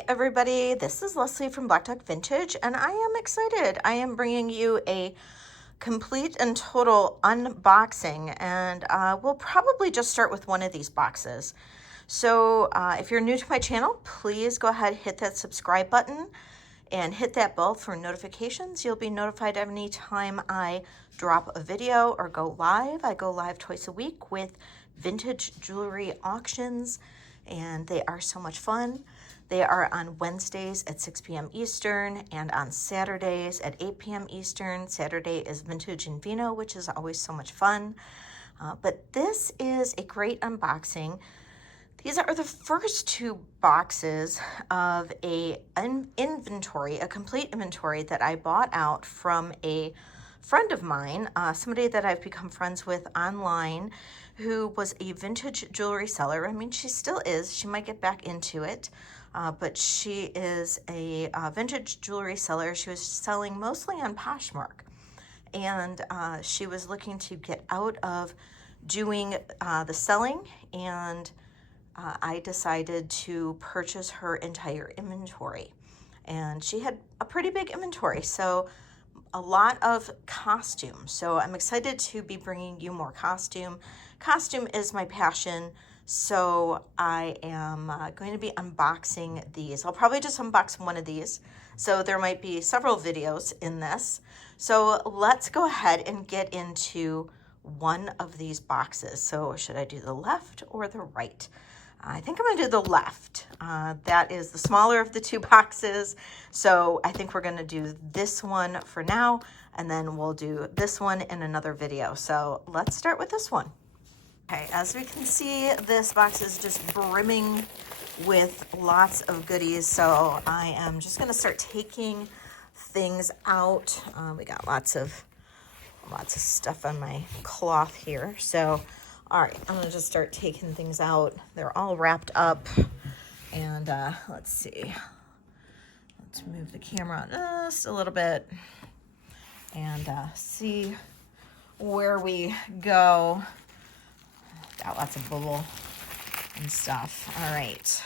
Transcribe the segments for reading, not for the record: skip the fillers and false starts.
Hi everybody, this is Leslie from Black Duck Vintage and I am excited. I am bringing you a complete and total unboxing and we'll probably just start with one of these boxes. So if you're new to my channel, please go ahead, hit that subscribe button and hit that bell for notifications. You'll be notified every time I drop a video or go live. I go live twice a week with vintage jewelry auctions and they are so much fun. They are on Wednesdays at 6 p.m. Eastern and on Saturdays at 8 p.m. Eastern. Saturday is Vintage and Vino, which is always so much fun. But this is a great unboxing. These are the first two boxes of an inventory, a complete inventory that I bought out from a friend of mine, somebody that I've become friends with online, who was a vintage jewelry seller. I mean, she still is. She might get back into it, but she is a vintage jewelry seller. She was selling mostly on Poshmark, and she was looking to get out of doing the selling, and I decided to purchase her entire inventory. And she had a pretty big inventory, so a lot of costume. So I'm excited to be bringing you more costume. Costume is my passion, so I am going to be unboxing these. I'll probably just unbox one of these, so there might be several videos in this. So let's go ahead and get into one of these boxes. So should I do the left or the right? I think I'm gonna do the left. That is the smaller of the two boxes. So I think we're gonna do this one for now, and then we'll do this one in another video. So let's start with this one. Okay, as we can see, this box is just brimming with lots of goodies. So I am just gonna start taking things out. We got lots of stuff on my cloth here. So all right, I'm gonna just start taking things out. They're all wrapped up. And let's see. Let's move the camera just a little bit and see where we go. Got lots of bubble and stuff. All right.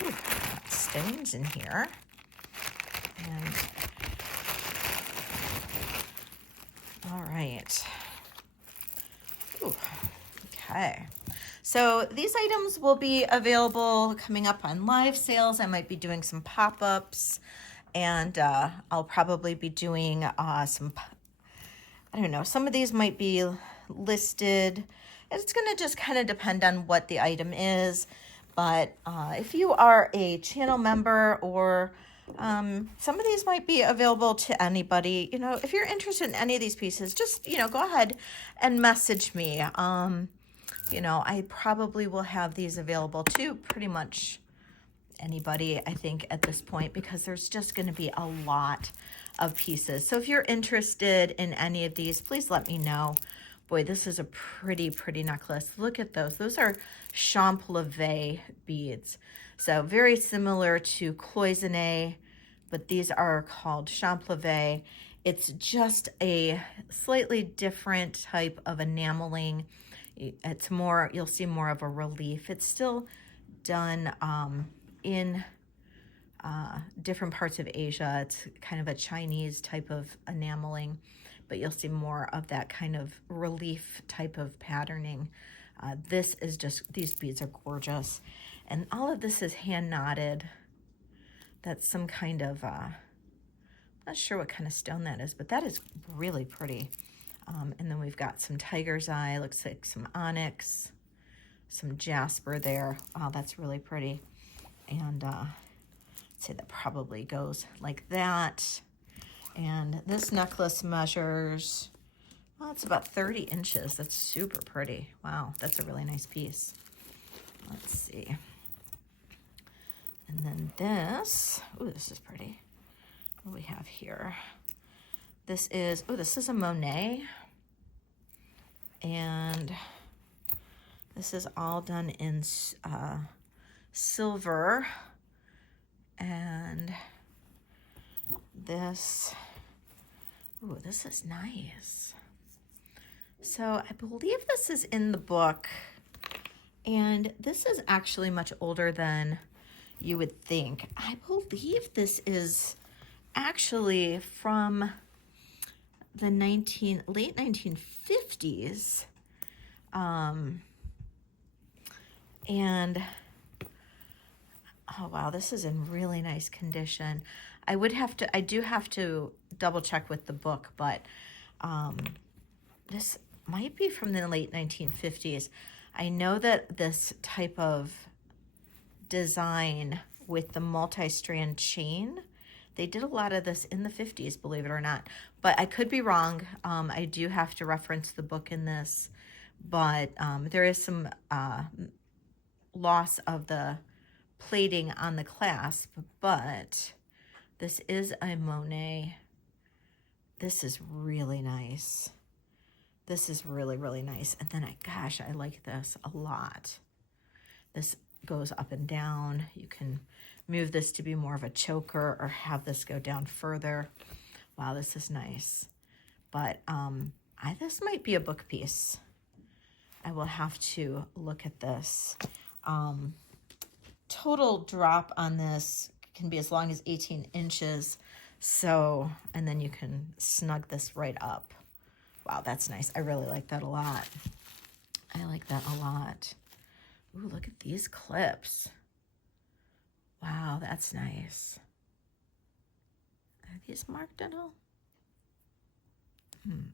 Ooh, got stones in here. And all right. Ooh, okay, so these items will be available coming up on live sales. I might be doing some pop-ups, and I'll probably be doing some, I don't know, some of these might be listed. It's going to just kind of depend on what the item is, but if you are a channel member or some of these might be available to anybody. You know, if you're interested in any of these pieces, just, you know, go ahead and message me. You know, I probably will have these available to pretty much anybody, I think, at this point, because there's just going to be a lot of pieces. So if you're interested in any of these, please let me know. Boy, this is a pretty necklace. Look at those. Those are Champlavet beads. So very similar to cloisonné, but these are called Champlavet. It's just a slightly different type of enameling. It's more, you'll see more of a relief. It's still done in different parts of Asia. It's kind of a Chinese type of enameling, but you'll see more of that kind of relief type of patterning. This is just, these beads are gorgeous. And all of this is hand knotted. That's some kind of, not sure what kind of stone that is, but that is really pretty. And then we've got some tiger's eye, looks like some onyx, some jasper there. Wow, that's really pretty. And I'd say that probably goes like that. And this necklace measures, well, it's about 30 inches. That's super pretty. Wow, that's a really nice piece. Let's see. And then this, oh, this is pretty. What do we have here? This is, oh, this is a Monet. And this is all done in silver. And this, ooh, this is nice. So I believe this is in the book. And this is actually much older than you would think. I believe this is actually from the late 1950s. And oh wow, this is in really nice condition. I do have to double check with the book, but this might be from the late 1950s. I know that this type of design with the multi-strand chain, they did a lot of this in the 50s, believe it or not. But I could be wrong. I do have to reference the book in this, but there is some loss of the plating on the clasp, but this is a Monet. This is really nice. This is really, really nice. And then gosh, I like this a lot. This goes up and down. You can move this to be more of a choker or have this go down further. Wow, this is nice. But this might be a book piece. I will have to look at this. Total drop on this can be as long as 18 inches. So, and then you can snug this right up. Wow, that's nice. I really like that a lot. I like that a lot. Ooh, look at these clips. Wow, that's nice. Are these marked at all?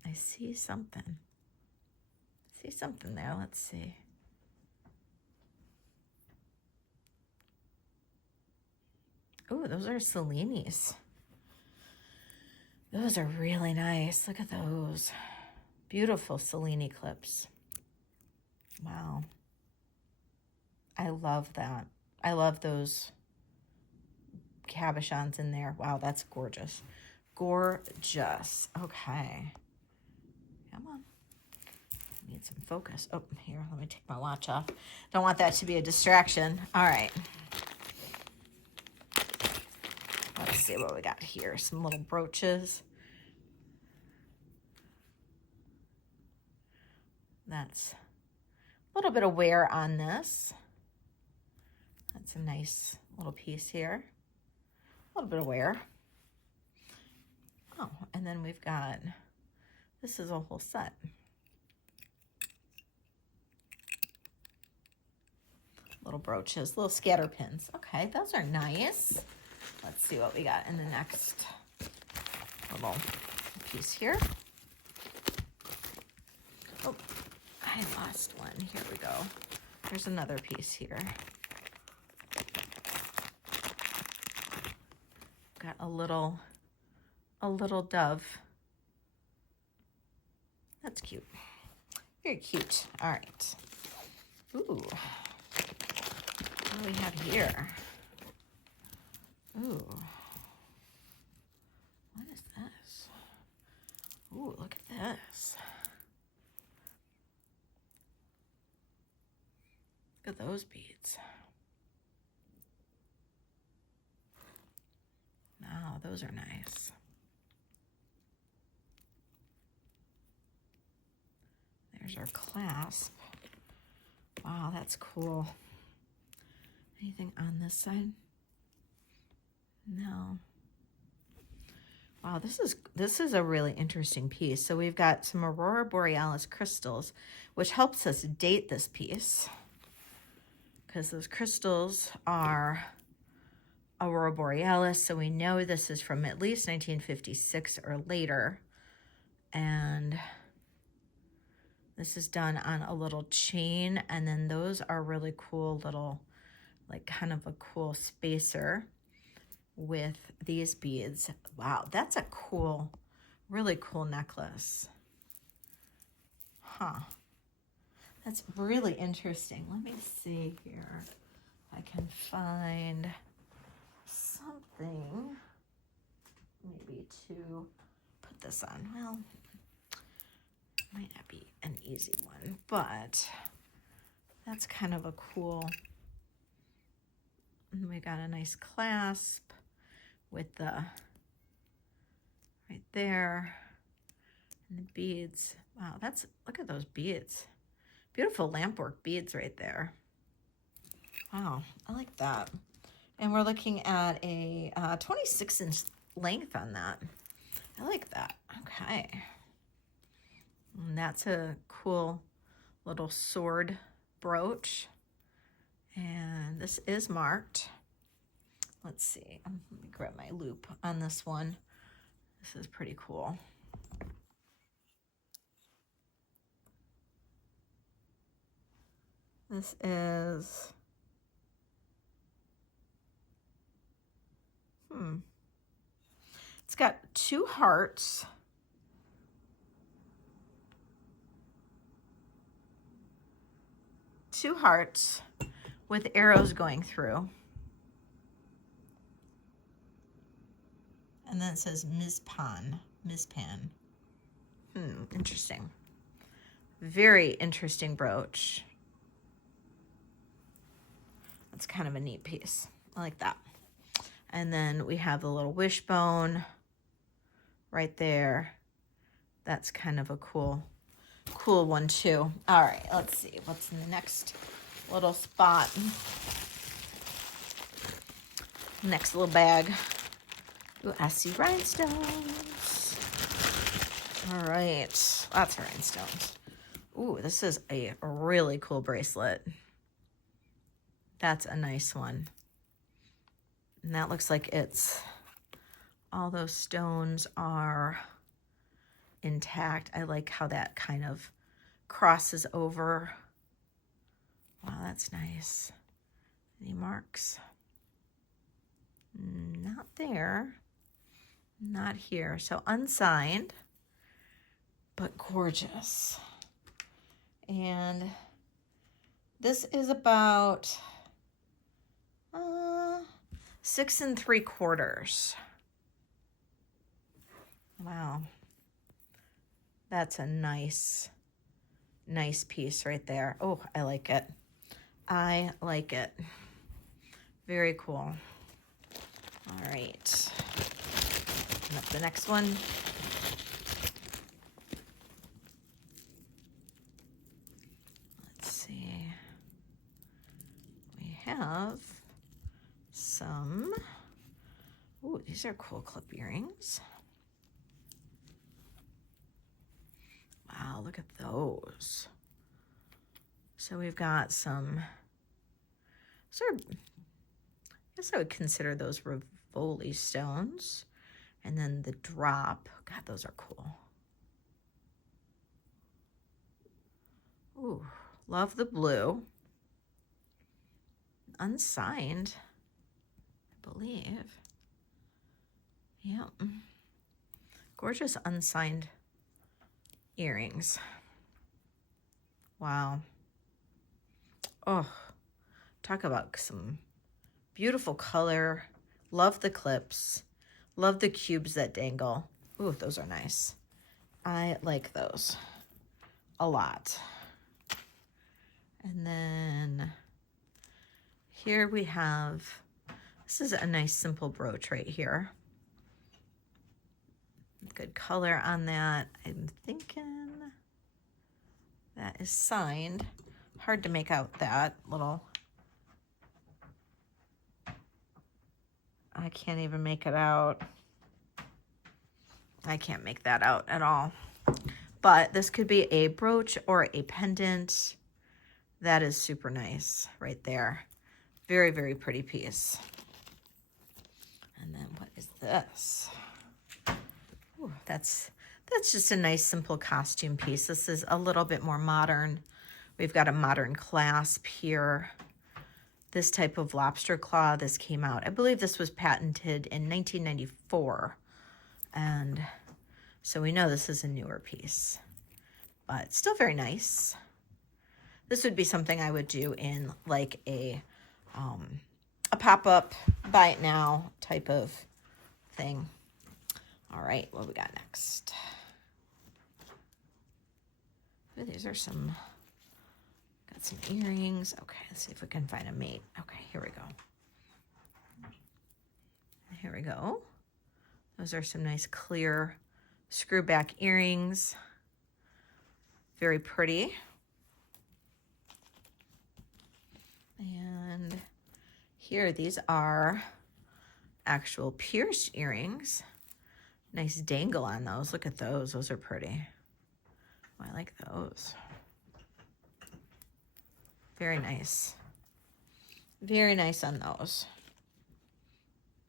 I see something. I see something there. Let's see. Ooh, those are Cellini's. Those are really nice. Look at those. Beautiful Cellini clips. Wow. I love that. I love those cabochons in there. Wow, that's gorgeous. Gorgeous. Okay. Come on. Need some focus. Oh, here, let me take my watch off. Don't want that to be a distraction. All right. Let's see what we got here. Some little brooches. That's a little bit of wear on this. That's a nice little piece here. A little bit of wear. Oh, and then we've got, this is a whole set. Little brooches, little scatter pins. Okay, those are nice. Let's see what we got in the next little piece here. Oh, I lost one. Here we go. There's another piece here. Got a little dove. That's cute. Very cute. All right. Ooh. What do we have here? Ooh. What is this? Ooh, look at this. Look at those beads. Wow, those are nice. There's our clasp. Wow, that's cool. Anything on this side? No. Wow, this is a really interesting piece. So we've got some Aurora Borealis crystals, which helps us date this piece, because those crystals are Aurora Borealis, so we know this is from at least 1956 or later. And this is done on a little chain, and then those are really cool little, like kind of a cool spacer with these beads. Wow, that's a cool, really cool necklace. Huh. That's really interesting. Let me see here if I can find something maybe to put this on. Well, might not be an easy one, but that's kind of a cool. And we got a nice clasp with the right there and the beads. Wow, look at those beads. Beautiful lampwork beads right there. Wow, I like that. And we're looking at a 26-inch length on that. I like that. Okay. And that's a cool little sword brooch. And this is marked. Let's see. Let me grab my loop on this one. This is pretty cool. This is, it's got 2 hearts. Two hearts with arrows going through. And then it says Mizpan. Interesting. Very interesting brooch. That's kind of a neat piece. I like that. And then we have the little wishbone right there. That's kind of a cool one too. All right, let's see what's in the next little spot. Next little bag. Ooh, I see rhinestones. All right, lots of rhinestones. Ooh, this is a really cool bracelet. That's a nice one. And that looks like it's, all those stones are intact. I like how that kind of crosses over. Wow, that's nice. Any marks? Not there. Not here. So unsigned, but gorgeous. And this is about 6 3/4. Wow. That's a nice piece right there. Oh, I like it. I like it. Very cool. All right. Open up the next one. Let's see. We have some, ooh, these are cool clip earrings. Wow, look at those. So we've got some, sort of, I guess I would consider those Rivoli stones. And then the drop, God, those are cool. Ooh, love the blue. Unsigned, I believe. Yep. Gorgeous unsigned earrings. Wow. Oh, talk about some beautiful color. Love the clips. Love the cubes that dangle. Ooh, those are nice. I like those a lot. And then here we have, this is a nice simple brooch right here. Good color on that. I'm thinking that is signed. Hard to make out that little, I can't even make it out. I can't make that out at all. But this could be a brooch or a pendant. That is super nice right there. Very, very pretty piece. And then what is this? Ooh, that's just a nice simple costume piece. This is a little bit more modern. We've got a modern clasp here. This type of lobster claw, this came out, I believe this was patented in 1994. And so we know this is a newer piece, but still very nice. This would be something I would do in like a pop-up, buy it now type of thing. All right, what we got next? Ooh, these are some, got some earrings. Okay, let's see if we can find a mate. Okay, here we go. Here we go. Those are some nice clear screw back earrings. Very pretty. And Here, these are actual pierced earrings. Nice dangle on those. Look at those. Those are pretty. Oh, I like those. Very nice. Very nice on those.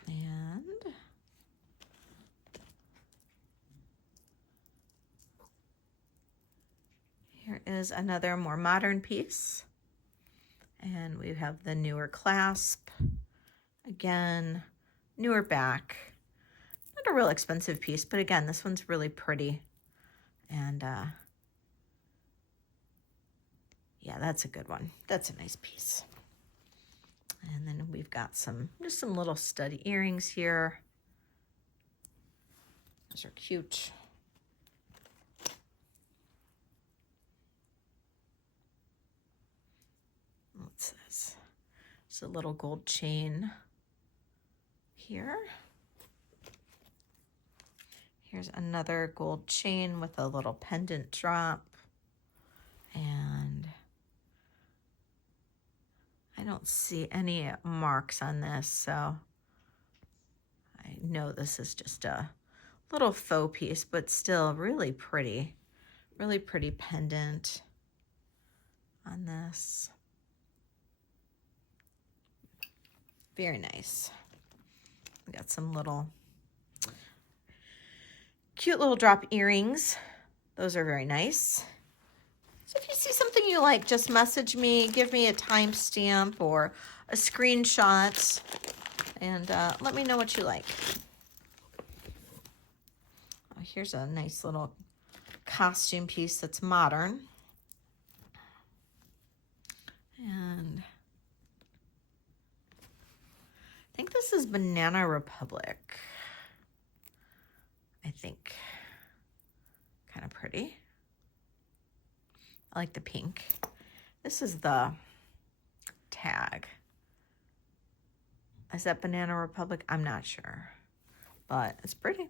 And here is another more modern piece. And we have the newer clasp. Again, newer back. Not a real expensive piece, but again, this one's really pretty. And yeah, that's a good one. That's a nice piece. And then we've got just some little stud earrings here. Those are cute. What's this? It's a little gold chain here. Here's another gold chain with a little pendant drop. And I don't see any marks on this, so I know this is just a little faux piece, but still really pretty pendant on this. Very nice. We got some cute little drop earrings. Those are very nice. So if you see something you like, just message me, give me a timestamp or a screenshot, and let me know what you like. Oh, here's a nice little costume piece that's modern. And I think this is Banana Republic. I think. Kind of pretty. I like the pink. This is the tag. Is that Banana Republic? I'm not sure. But it's pretty.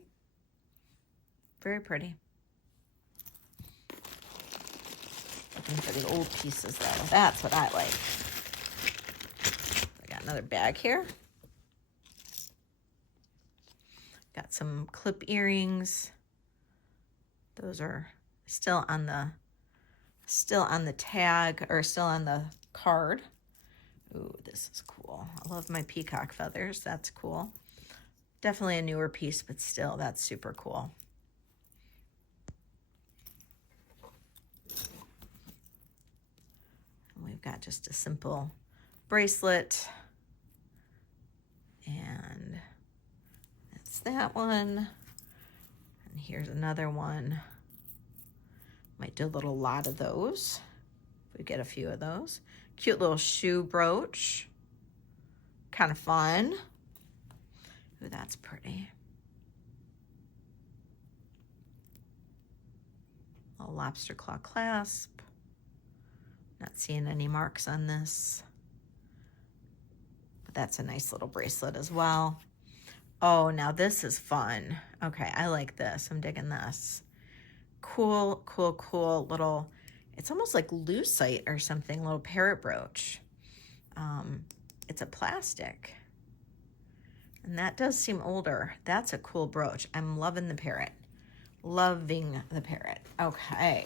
Very pretty. Looking for the old pieces though. That's what I like. I got another bag here. Got some clip earrings. Those are still on the tag, or still on the card. Ooh, this is cool. I love my peacock feathers. That's cool. Definitely a newer piece, but still, that's super cool. And we've got just a simple bracelet. And that's that one. And here's another one. Might do a little lot of those. If we get a few of those. Cute little shoe brooch. Kind of fun. Ooh, that's pretty. A lobster claw clasp. Not seeing any marks on this. But that's a nice little bracelet as well. Oh, now this is fun. Okay, I like this. I'm digging this. Cool, cool, cool little, it's almost like lucite or something, little parrot brooch. It's a plastic. And that does seem older. That's a cool brooch. I'm loving the parrot. Loving the parrot. Okay,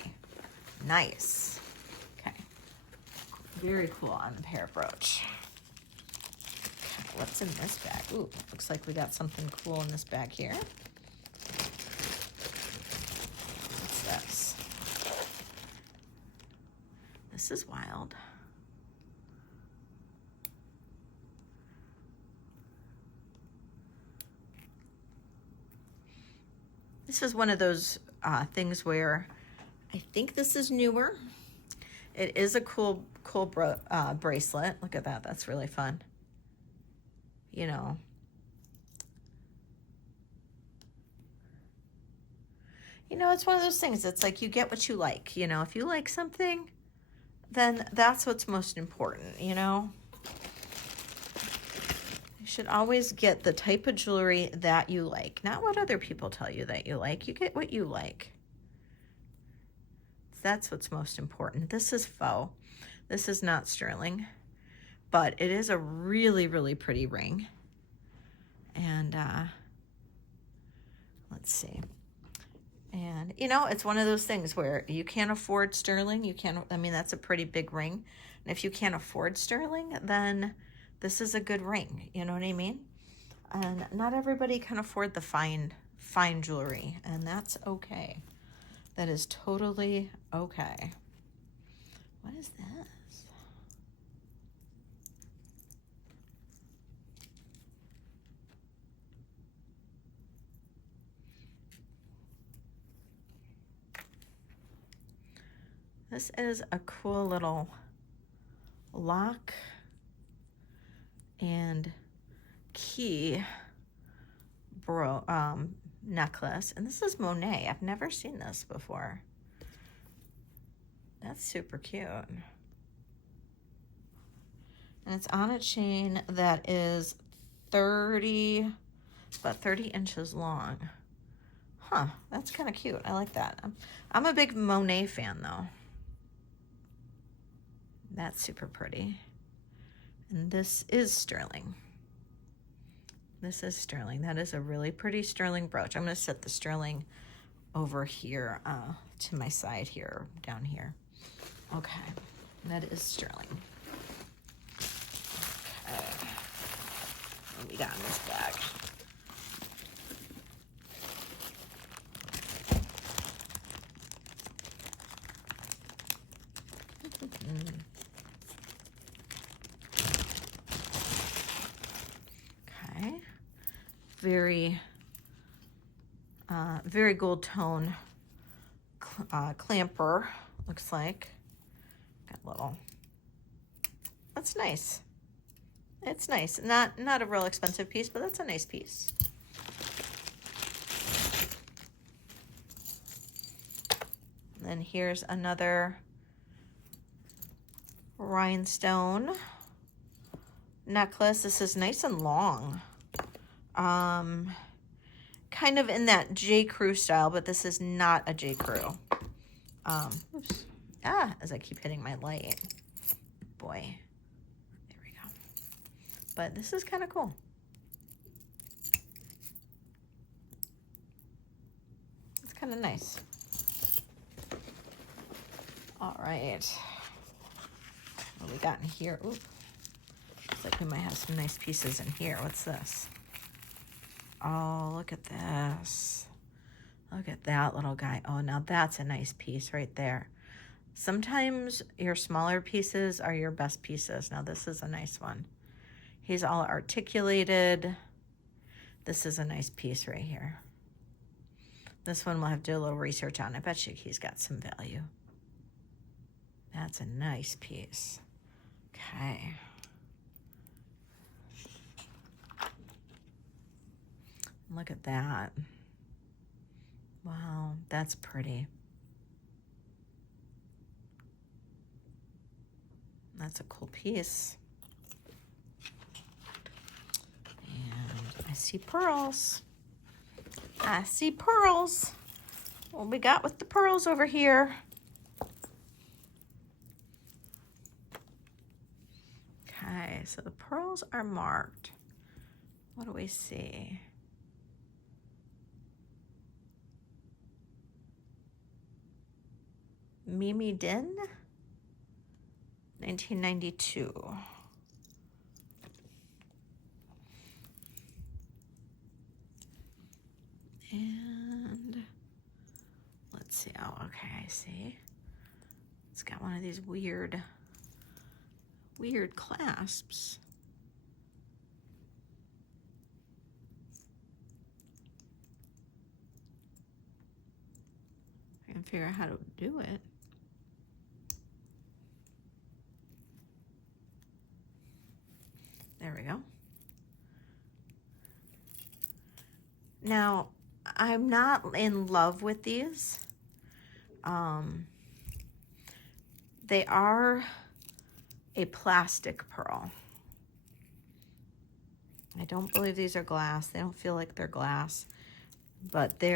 nice. Okay, very cool on the parrot brooch. Okay, what's in this bag? Ooh, looks like we got something cool in this bag here. What's this? This is wild. This is one of those things where I think this is newer. It is a cool bracelet. Look at that. That's really fun. You know. You know, it's one of those things. It's like you get what you like. You know, if you like something, then that's what's most important, you know. You should always get the type of jewelry that you like, not what other people tell you that you like. You get what you like. That's what's most important. This is faux. This is not sterling. but it is a really, really pretty ring. And let's see. And, you know, it's one of those things where you can't afford sterling. You can't, I mean, that's a pretty big ring. And if you can't afford sterling, then this is a good ring. You know what I mean? And not everybody can afford the fine jewelry, and that's okay. That is totally okay. What is this? This is a cool little lock and key necklace, and this is Monet. I've never seen this before. That's super cute. And it's on a chain that is about 30 inches long. Huh, that's kind of cute. I like that. I'm a big Monet fan though. That's super pretty. And this is sterling. This is sterling. That is a really pretty sterling brooch. I'm going to set the sterling over here to my side here, down here. Okay, that is sterling. Okay, what we got in this bag? Okay, very gold tone clamper, looks like. Got a little, that's nice. It's nice. Not a real expensive piece, but that's a nice piece. And then here's another rhinestone necklace. This is nice and long. Kind of in that J. Crew style, but this is not a J. Crew. Oops. As I keep hitting my light. Boy. There we go. But this is kind of cool. It's kind of nice. All right. What we got in here? Ooh. Looks like we might have some nice pieces in here. What's this? Oh, look at this. Look at that little guy. Oh, now that's a nice piece right there. Sometimes your smaller pieces are your best pieces. Now this is a nice one. He's all articulated. This is a nice piece right here. This one we'll have to do a little research on. I bet you he's got some value. That's a nice piece. Okay. Look at that. Wow, that's pretty. That's a cool piece. And I see pearls. I see pearls. What we got with the pearls over here? Okay, so the pearls are marked. What do we see? Mimi Din, 1992. And let's see. Oh, okay, I see. It's got one of these weird clasps. I can figure out how to do it. There we go. Now, I'm not in love with these. They are a plastic pearl. I don't believe these are glass. They don't feel like they're glass, but they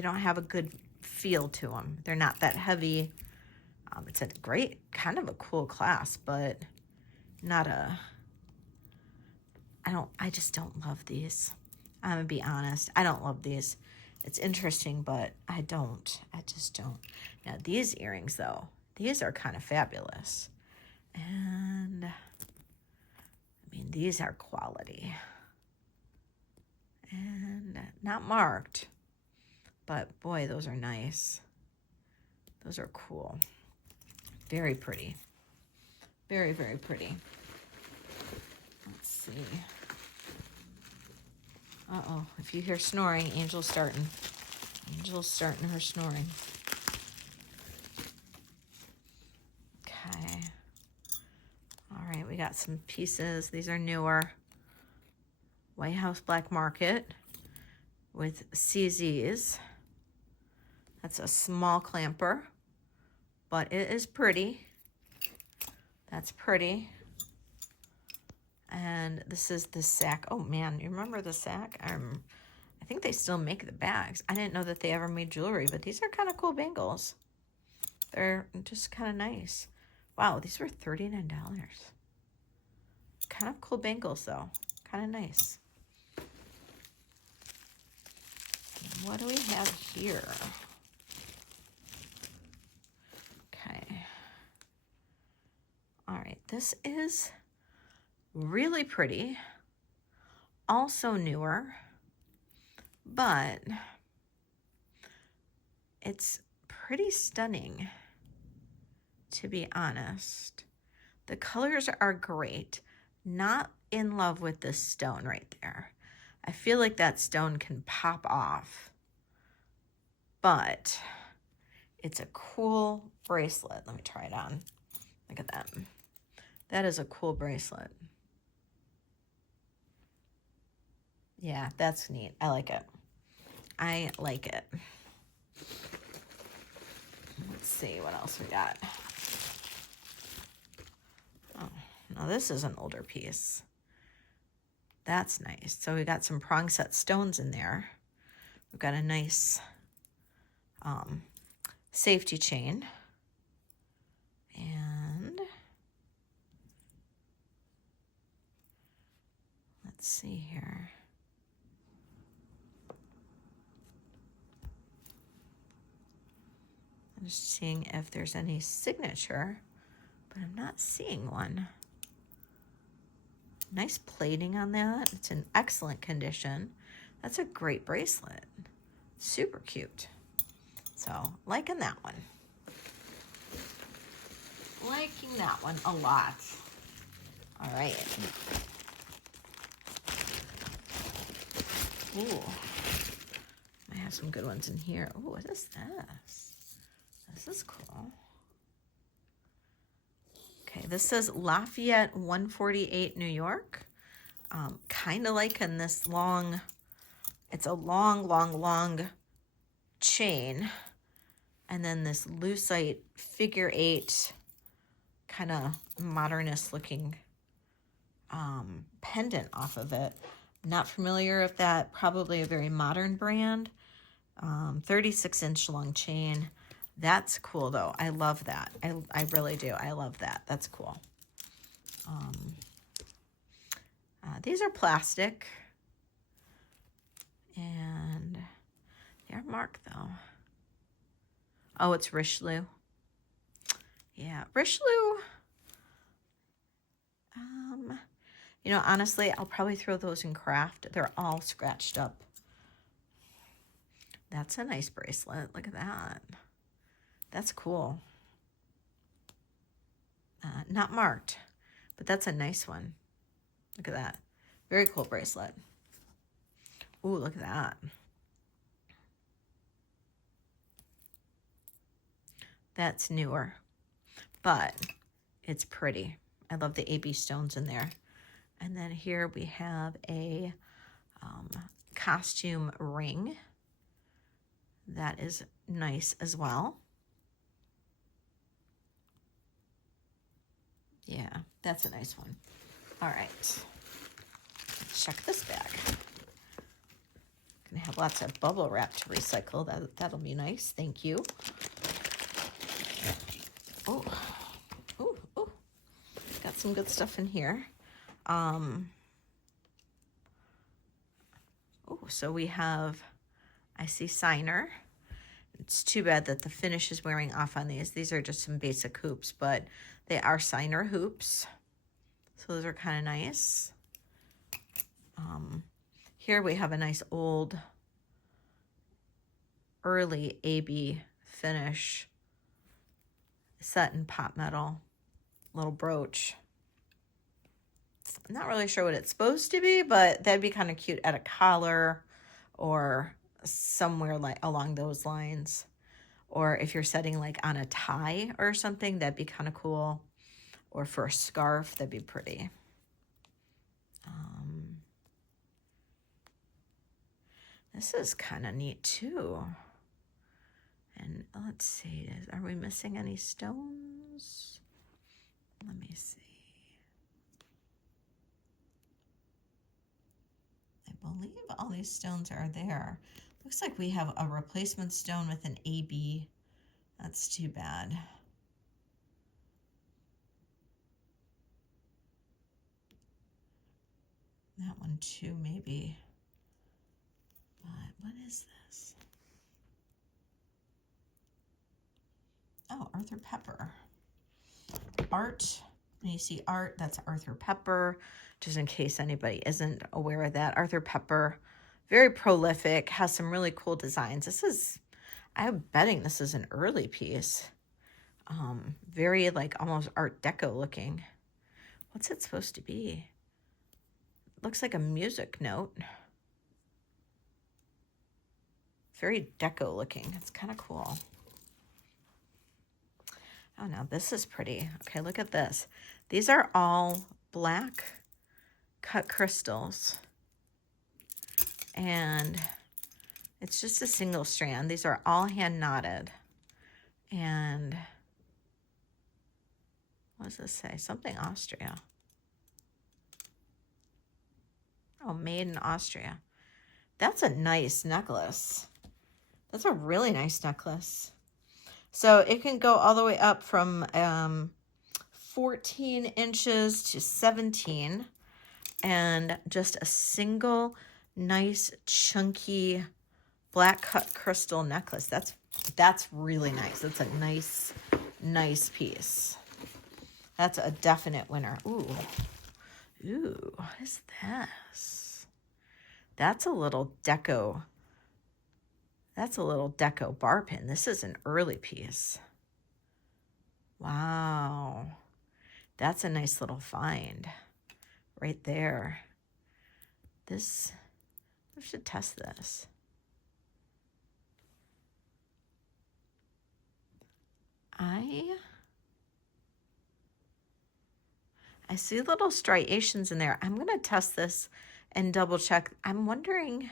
don't have a good feel to them. They're not that heavy. It's a great, kind of a cool clasp, but not a, I just don't love these. I'm gonna be honest. I don't love these. It's interesting, but I just don't. Now these earrings though, these are kind of fabulous. And I mean, these are quality. And not marked, but boy, those are nice. Those are cool. Very pretty. Very, very pretty. Let's see. Uh-oh, if you hear snoring, Angel's starting. Angel's starting her snoring. Okay. All right, we got some pieces. These are newer. White House Black Market with CZs. That's a small clamper, but it is pretty. That's pretty. And this is the sack. Oh man, you remember the sack? I think they still make the bags. I didn't know that they ever made jewelry, but these are kind of cool bangles. They're just kind of nice. Wow, these were $39. Kind of cool bangles though. Kind of nice. What do we have here? Okay. All right, this is really pretty. Also newer, but it's pretty stunning, to be honest. The colors are great. Not in love with this stone right there. I feel like that stone can pop off. But it's a cool bracelet. Let me try it on. Look at that. That is a cool bracelet. Yeah, that's neat. I like it. I like it. Let's see what else we got. Oh, now this is an older piece. That's nice. So we got some prong set stones in there. We've got a nice safety chain. And let's see here. I'm just seeing if there's any signature, but I'm not seeing one. Nice plating on that. It's in excellent condition. That's a great bracelet. Super cute. So, liking that one. Liking that one a lot. All right. Ooh. I have some good ones in here. Ooh, what is this? This is cool. Okay, this says Lafayette 148, New York. Kind of like in this long, it's a long chain. And then this lucite figure 8, kind of modernist looking pendant off of it. Not familiar with that, probably a very modern brand. 36-inch long chain. That's cool though. I love that. I really do. I love that. That's cool. These are plastic. And they are marked though. Oh, it's Richelieu. Yeah, Richelieu. You know, honestly, I'll probably throw those in craft. They're all scratched up. That's a nice bracelet. Look at that. That's cool. Not marked, but that's a nice one. Look at that. Very cool bracelet. Ooh, look at that. That's newer, but it's pretty. I love the AB stones in there. And then here we have a costume ring. That is nice as well. Yeah, that's a nice one. All right, let's check this bag. Gonna have lots of bubble wrap to recycle. That'll be nice. Thank you. Oh, oh, oh, got some good stuff in here. Oh, so we have, I see signer. It's too bad that the finish is wearing off on these. These are just some basic hoops, but they are signer hoops. So those are kind of nice. Here we have a nice old early AB finish set in pot metal, little brooch. I'm not really sure what it's supposed to be, but that'd be kind of cute at a collar or somewhere like along those lines. Or if you're setting like on a tie or something, that'd be kind of cool. Or for a scarf, that'd be pretty. This is kind of neat too. And let's see, are we missing any stones? Let me see. I believe all these stones are there. Looks like we have a replacement stone with an AB. That's too bad. That one too, maybe. But what is this? Oh, Arthur Pepper. Art. When you see art, that's Arthur Pepper. Just in case anybody isn't aware of that. Arthur Pepper, very prolific, has some really cool designs. This is, I'm betting this is an early piece. Very like almost Art Deco looking. What's it supposed to be? Looks like a music note. Very deco looking. It's kind of cool. Oh, now this is pretty. Okay, look at this. These are all black cut crystals. And it's just a single strand. These are all hand knotted. And what does this say? Something Austria. Oh, made in Austria. That's a nice necklace. That's a really nice necklace. So it can go all the way up from 14 inches to 17. And just a single nice chunky black cut crystal necklace. That's really nice. That's a nice piece. That's a definite winner. Ooh, what is this? That's a little deco. That's a little deco bar pin. This is an early piece. Wow. That's a nice little find right there. This, I should test this. I see little striations in there. I'm going to test this and double check. I'm wondering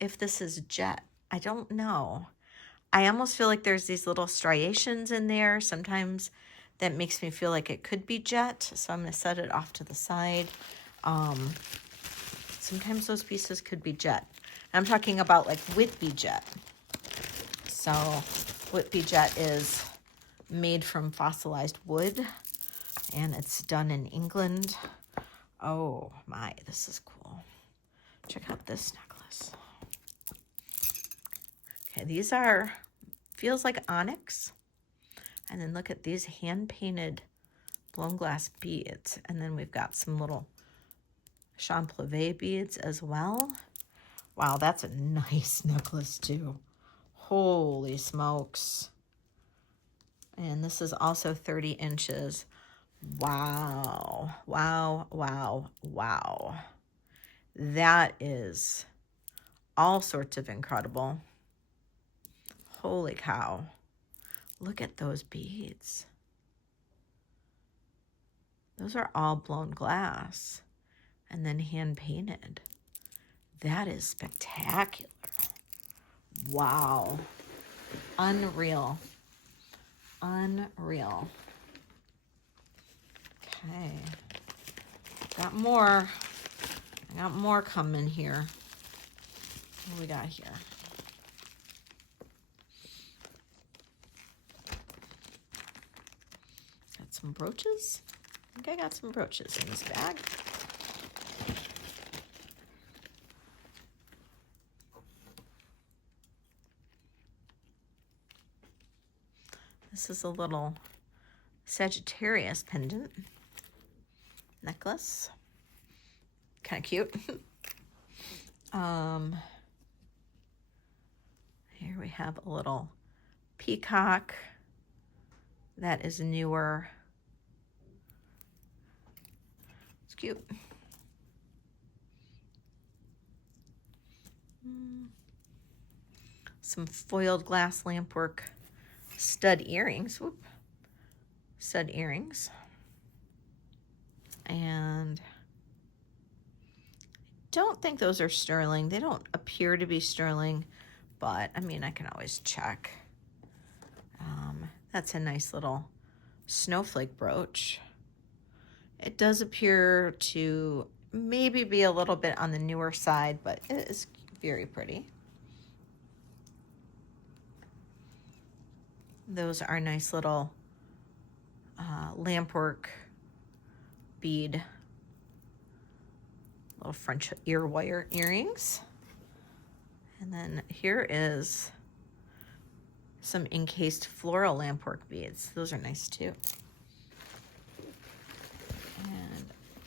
if this is jet. I don't know. I almost feel like there's these little striations in there. Sometimes that makes me feel like it could be jet. So I'm going to set it off to the side. Sometimes those pieces could be jet. I'm talking about like Whitby jet. So Whitby jet is made from fossilized wood. And it's done in England. Oh my, this is cool. Check out this necklace. Okay, these are, feels like onyx. And then look at these hand-painted blown glass beads. And then we've got some little Champlavé beads as well. Wow, that's a nice necklace too. Holy smokes. And this is also 30 inches. Wow, wow, wow, wow. That is all sorts of incredible. Holy cow. Look at those beads. Those are all blown glass and then hand painted. That is spectacular. Wow. Unreal. Unreal. Okay, got more. I got more coming here. What do we got here? some brooches. I think I got some brooches in this bag. This is a little Sagittarius pendant necklace. Kind of cute. Here we have a little peacock that is newer. It's cute. Some foiled glass lampwork stud earrings. Whoop. Stud earrings. And I don't think those are sterling. They don't appear to be sterling, but I mean, I can always check. That's a nice little snowflake brooch. It does appear to maybe be a little bit on the newer side, but it is very pretty. Those are nice little lampwork bead, little French ear wire earrings. And then here is some encased floral lampwork beads. Those are nice too. And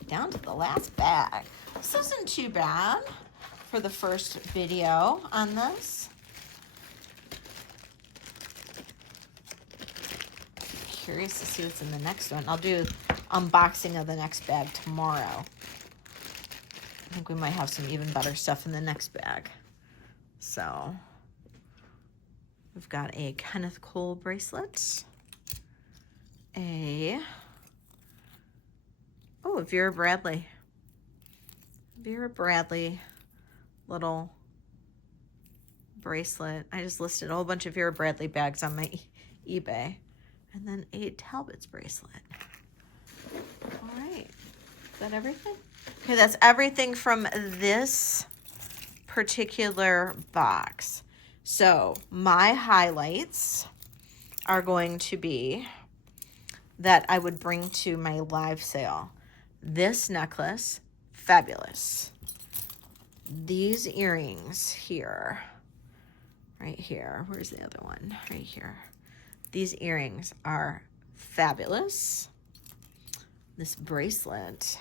down to the last bag. This isn't too bad for the first video on this. Curious to see what's in the next one. I'll do unboxing of the next bag tomorrow. I think we might have some even better stuff in the next bag. So we've got a Kenneth Cole bracelet, a Vera Bradley little bracelet. I just listed a whole bunch of Vera Bradley bags on my eBay. And then a Talbot's bracelet. All right, is that everything? Okay, that's everything from this particular box. So my highlights are going to be that I would bring to my live sale. This necklace, fabulous. These earrings here, right here. Where's the other one? Right here. These earrings are fabulous. This bracelet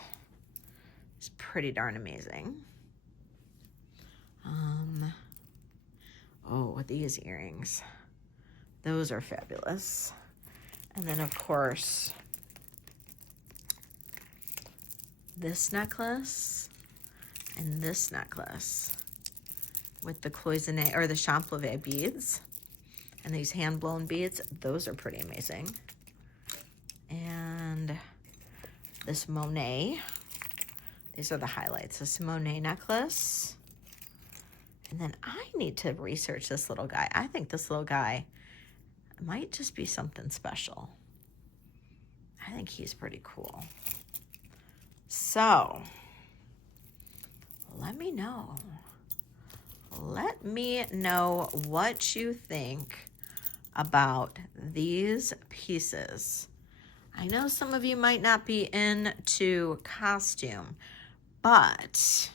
is pretty darn amazing. Oh, these earrings. Those are fabulous. And then, of course, this necklace and this necklace with the cloisonné or the champlevé beads. And these hand-blown beads, those are pretty amazing. And this Monet, these are the highlights. This Monet necklace. And then I need to research this little guy. I think this little guy might just be something special. I think he's pretty cool. So, let me know. Let me know what you think about these pieces. I know some of you might not be into costume, but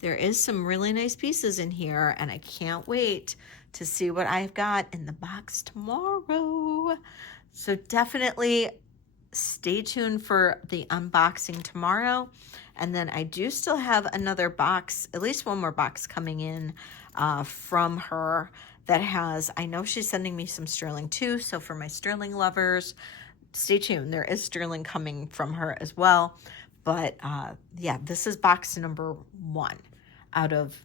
there is some really nice pieces in here, and I can't wait to see what I've got in the box tomorrow. So definitely stay tuned for the unboxing tomorrow. And then I do still have another box, at least one more box coming in from her that has, I know she's sending me some sterling too. So for my sterling lovers, stay tuned. There is sterling coming from her as well. But yeah, this is box number 1 out of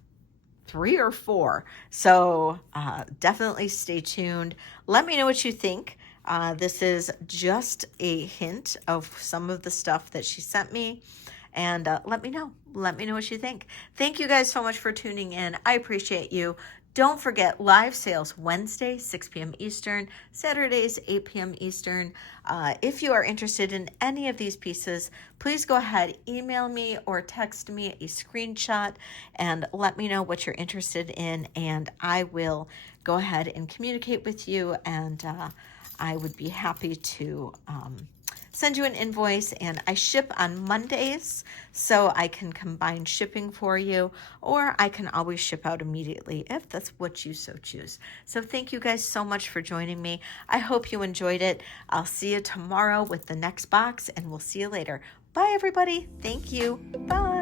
3 or 4. So definitely stay tuned. Let me know what you think. This is just a hint of some of the stuff that she sent me. And let me know. Let me know what you think. Thank you guys so much for tuning in. I appreciate you. Don't forget, live sales Wednesday, 6 p.m. Eastern, Saturdays, 8 p.m. Eastern. If you are interested in any of these pieces, please go ahead, email me or text me a screenshot and let me know what you're interested in, and I will go ahead and communicate with you, and I would be happy to send you an invoice, and I ship on Mondays, so I can combine shipping for you, or I can always ship out immediately if that's what you so choose. So thank you guys so much for joining me. I hope you enjoyed it. I'll see you tomorrow with the next box, and we'll see you later. Bye, everybody. Thank you. Bye.